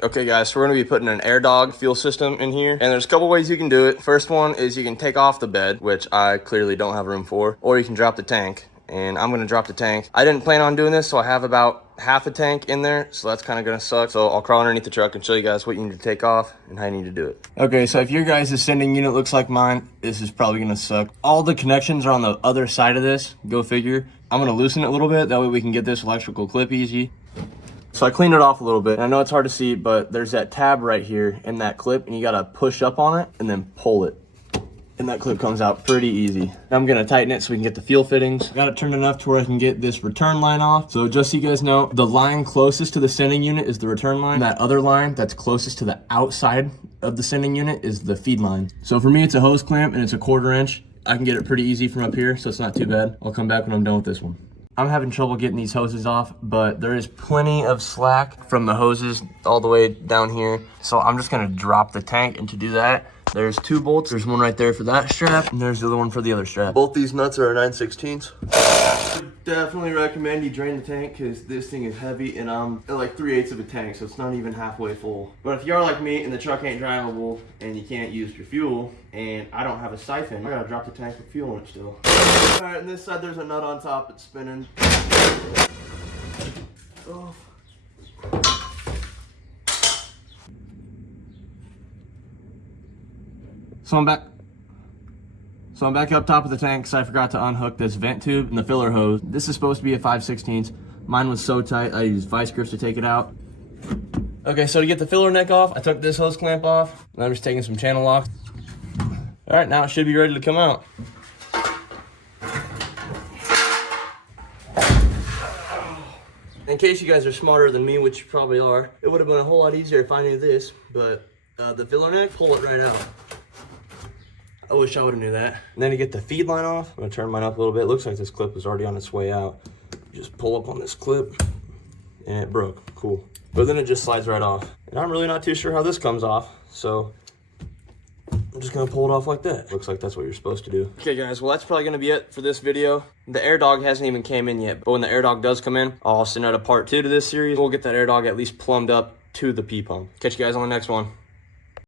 Okay guys, so we're gonna be putting an air dog fuel system in here, and there's a couple ways you can do it. First one is you can take off the bed, which I clearly don't have room for, or you can drop the tank, and I'm gonna drop the tank. I didn't plan on doing this, so I have about half a tank in there, so that's kind of gonna suck. So I'll crawl underneath the truck and show you guys what you need to take off and how you need to do it. Okay, so if your guys' sending unit looks like mine, this is probably gonna suck. All the connections are on the other side of this, go figure. I'm gonna loosen it a little bit, that way we can get this electrical clip easy. So I cleaned it off a little bit, and I know it's hard to see, but there's that tab right here in that clip, and you gotta push up on it and then pull it. And that clip comes out pretty easy. Now I'm gonna tighten it so we can get the fuel fittings. Got it turned enough to where I can get this return line off. So just so you guys know, the line closest to the sending unit is the return line. That other line that's closest to the outside of the sending unit is the feed line. So for me, it's a hose clamp and it's a 1/4 inch. I can get it pretty easy from up here, so it's not too bad. I'll come back when I'm done with this one. I'm having trouble getting these hoses off, but there is plenty of slack from the hoses all the way down here. So I'm just gonna drop the tank, and to do that, there's 2 bolts. There's one right there for that strap, and there's the other one for the other strap. Both these nuts are 9/16. I definitely recommend you drain the tank because this thing is heavy, and I'm at like 3/8 of a tank, so it's not even halfway full. But if you are like me and the truck ain't drivable and you can't use your fuel, and I don't have a siphon, I gotta drop the tank with fuel in it still. All right, on this side there's a nut on top, it's spinning. Oh. So I'm back up top of the tank because I forgot to unhook this vent tube and the filler hose. This is supposed to be a 5/16. Mine was so tight, I used vice grips to take it out. Okay, so to get the filler neck off, I took this hose clamp off, and I'm just taking some channel locks. All right, now it should be ready to come out. In case you guys are smarter than me, which you probably are, it would have been a whole lot easier if I knew this, but the filler neck, pull it right out. I wish I would have knew that. And then to get the feed line off, I'm gonna turn mine up a little bit. It looks like this clip is already on its way out. Just pull up on this clip, and it broke, cool. But then it just slides right off. And I'm really not too sure how this comes off, so I'm just gonna pull it off like that. Looks like that's what you're supposed to do. Okay guys, well that's probably gonna be it for this video. The air dog hasn't even came in yet, but when the air dog does come in, I'll send out a part 2 to this series. We'll get that air dog at least plumbed up to the P-pump. Catch you guys on the next one.